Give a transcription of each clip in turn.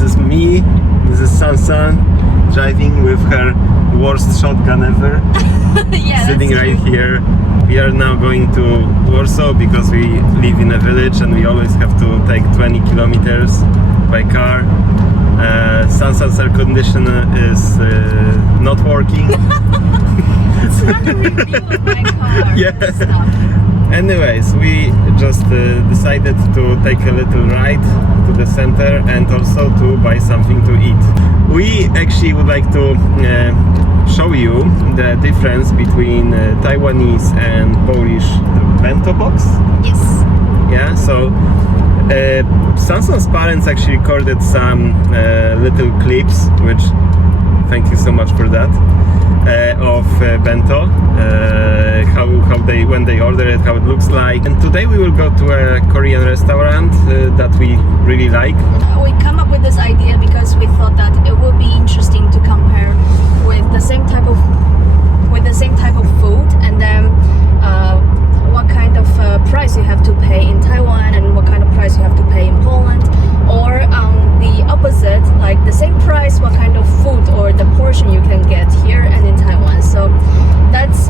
This is me. This is Sansan driving with her worst shotgun ever. Yeah, sitting right here. We are now going to Warsaw because we live in a village and we always have to take 20 kilometers by car. Sansan's air conditioner is not working. It's not a review of my car. Yeah. Stuff. Anyways, we just decided to take a little ride to the center and also to buy something to eat. We actually would like to show you the difference between Taiwanese and Polish bento box. Yes. Yeah, so Sansan's parents actually recorded some little clips, which thank you so much for that, of bento, how they, when they order it, how it looks like. And today we will go to a Korean restaurant that we really like. We come up with this idea because we thought that it would be interesting to compare with the same type of food, and then what kind of price you have to pay in Taiwan and what kind of price you have to pay in Poland, or the opposite, like the same price, what kind of food or the portion you can get here and in Taiwan. So that's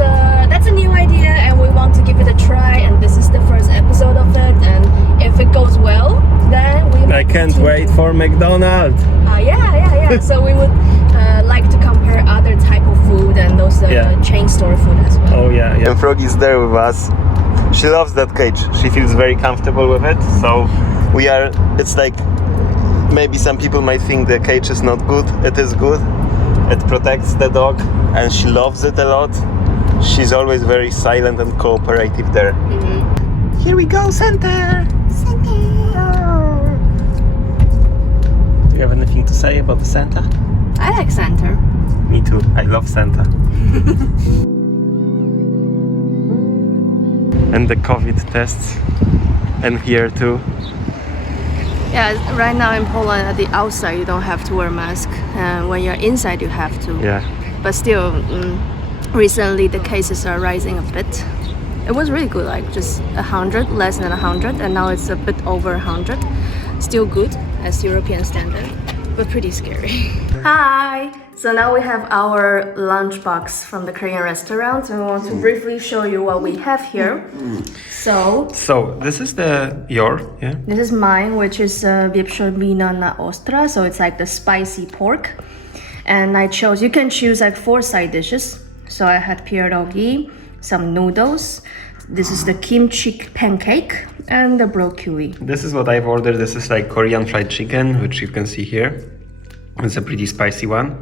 a new idea and we want to give it a try, and this is the first episode of it, and if it goes well, then we I can't wait for McDonald's. Yeah. So we would like to compare other type of food and those chain store food as well. Oh yeah. And Frog is there with us. She loves that cage. She feels very comfortable with it. So we are, it's like, maybe some people might think the cage is not good. It is good. It protects the dog and she loves it a lot. She's always very silent and cooperative there. Mm-hmm. Here we go, Center! Do you have anything to say about the Santa? I like Santa. Me too. I love Santa. And the COVID tests. And here too. Yeah, right now in Poland, at the outside you don't have to wear a mask, and when you're inside you have to. Yeah. But still, recently the cases are rising a bit. It was really good, like just 100, less than 100, and now it's a bit over 100. Still good as European standard, but pretty scary. Hi! So now we have our lunchbox from the Korean restaurant, and we want to briefly show you what we have here. So this is yeah? This is mine, which is wieprzowina na ostra, so it's like the spicy pork. And I chose, you can choose like 4 side dishes. So I had pierogi, some noodles, this is the kimchi pancake, and the broccoli. This is what I've ordered. This is like Korean fried chicken, which you can see here. It's a pretty spicy one.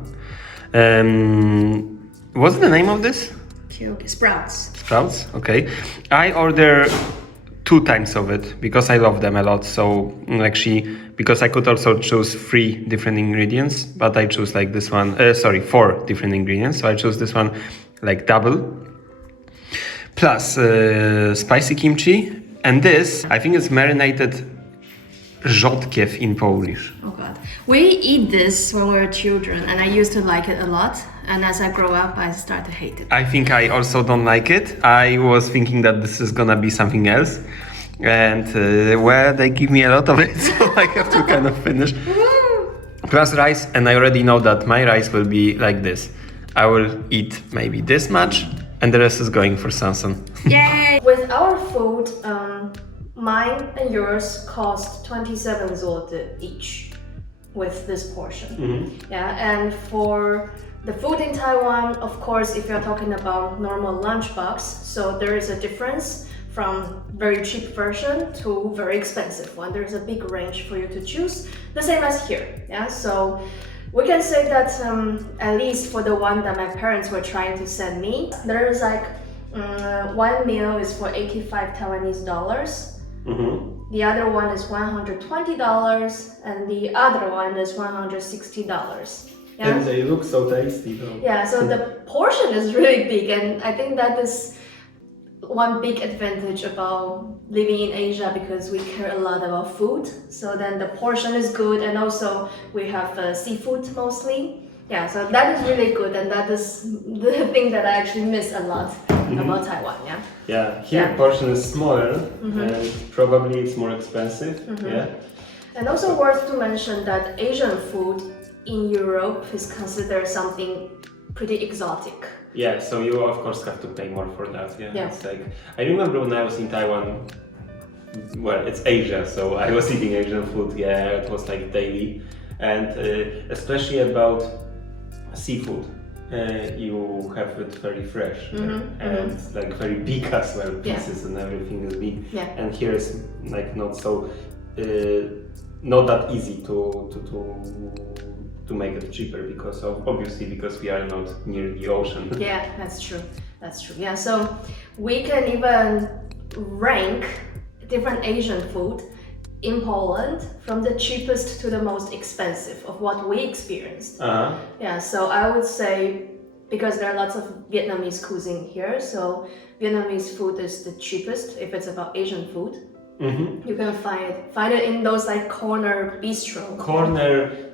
What's the name of this? Sprouts. Sprouts, okay. I order 2 times of it because I love them a lot. So actually, because I could also choose 3 different ingredients, but I chose like this one, 4 different ingredients. So I chose this one like double. Plus spicy kimchi. And this, I think it's marinated rzodkiew in Polish. Oh god. We eat this when we were children, and I used to like it a lot. And as I grow up, I start to hate it. I think I also don't like it. I was thinking that this is gonna be something else. And well, they give me a lot of it, so I have to kind of finish. Plus rice, and I already know that my rice will be like this. I will eat maybe this much, and the rest is going for Sansan. Yay! With our food, mine and yours cost 27 zloty each with this portion. Mm-hmm. Yeah, and for the food in Taiwan, of course, if you're talking about normal lunchbox, so there is a difference from very cheap version to very expensive one. There's a big range for you to choose, the same as here. Yeah, so we can say that at least for the one that my parents were trying to send me, there is like one meal is for 85 Taiwanese dollars. Mm-hmm. The other one is $120, and the other one is $160. Yeah? And they look so tasty though. Yeah, so the portion is really big, and I think that is one big advantage about living in Asia, because we care a lot about food. So then the portion is good, and also we have seafood mostly. Yeah, so that is really good, and that is the thing that I actually miss a lot about Taiwan. Yeah. Here portion is smaller, and probably it's more expensive. Yeah. And also worth to mention that Asian food in Europe is considered something pretty exotic. Yeah, so you of course have to pay more for that. Yeah. It's like, I remember when I was in Taiwan, well, it's Asia, so I was eating Asian food, yeah, it was like daily. And especially about seafood, you have it very fresh and like very big as well, pieces and everything is big. Yeah. And here is like not so, not that easy to make it cheaper because we are not near the ocean. Yeah, that's true. That's true. Yeah, so we can even rank different Asian food in Poland from the cheapest to the most expensive of what we experienced. Yeah, so I would say, because there are lots of Vietnamese cuisine here, so Vietnamese food is the cheapest if it's about Asian food. You can find it in those like corner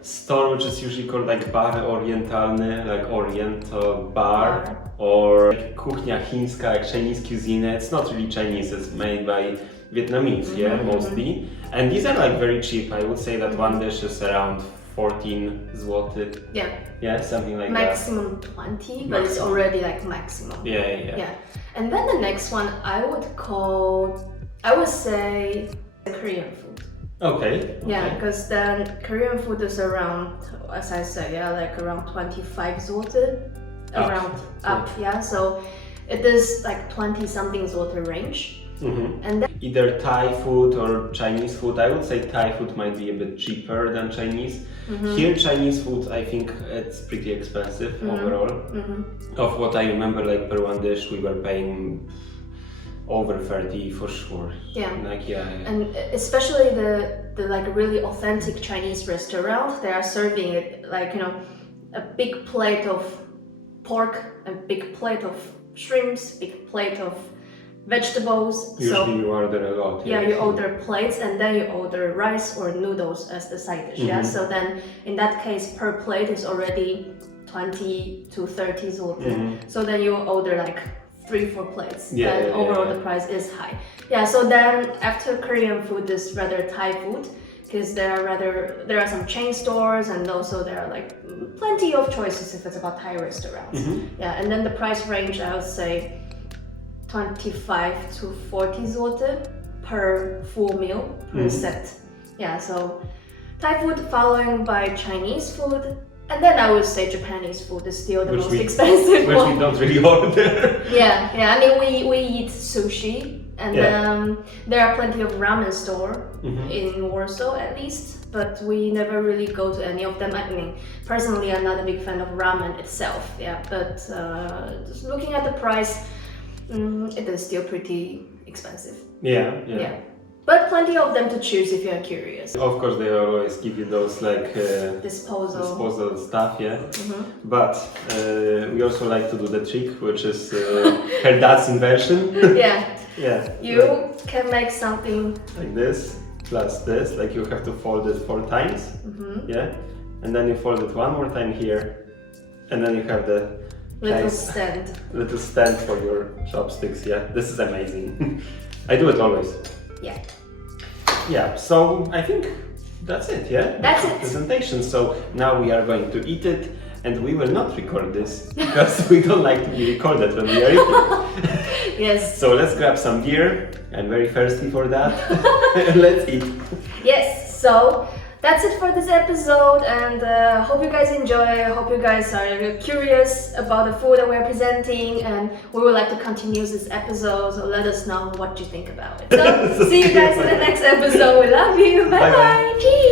store, which is usually called like bar orientalny, like oriental bar, or like kuchnia chińska, like Chinese cuisine. It's not really Chinese, it's made by Vietnamese, mostly. And these are like very cheap. I would say that one dish is around 14 zloty. Yeah, something like maximum that. Maximum 20, but it's already like maximum. Yeah. And then the next one I would say Korean food. Okay. Yeah, because then Korean food is around, as I said, like around 25 zloty. Up. So it is like 20 something zloty range. And then either Thai food or Chinese food. I would say Thai food might be a bit cheaper than Chinese. Here Chinese food, I think it's pretty expensive overall. Of what I remember, like per one dish we were paying over 30 for sure. Yeah. Like And especially the like really authentic Chinese restaurant, they are serving it like, you know, a big plate of pork, a big plate of shrimps, big plate of vegetables. Usually you order a lot. Yeah, you order plates and then you order rice or noodles as the side dish. Yeah, so then in that case per plate is already 20 to 30 zloty. So then you order like 3-4 plates. Then overall the price is high. Yeah, so then after Korean food is rather Thai food, because there are some chain stores and also there are like plenty of choices if it's about Thai restaurants. Yeah, and then the price range I would say 25 to 40 zloty per full meal per set. Yeah, so Thai food following by Chinese food, and then I would say Japanese food is still the most expensive one. Which we don't really order. Yeah, I mean we eat sushi, and there are plenty of ramen store in Warsaw at least, but we never really go to any of them. I mean, personally I'm not a big fan of ramen itself, but just looking at the price, it is still pretty expensive. Yeah. But plenty of them to choose if you are curious. Of course, they always give you those like disposal stuff, But we also like to do the trick, which is her dad's invention. You can make something like this plus this. Like you have to fold it 4 times. And then you fold it one more time here, and then you have the little stand for your chopsticks. This is amazing. I do it always. So I think that's it. That's it. Presentation. So now we are going to eat it, and we will not record this because we don't like to be recorded when we are eating. Yes. So let's grab some beer. I'm very thirsty for that. Let's eat. Yes. So that's it for this episode, and hope you guys enjoy. Hope you guys are curious about the food that we're presenting, and we would like to continue this episode, so let us know what you think about it. So see you guys in the next episode. We love you. Bye bye. Peace.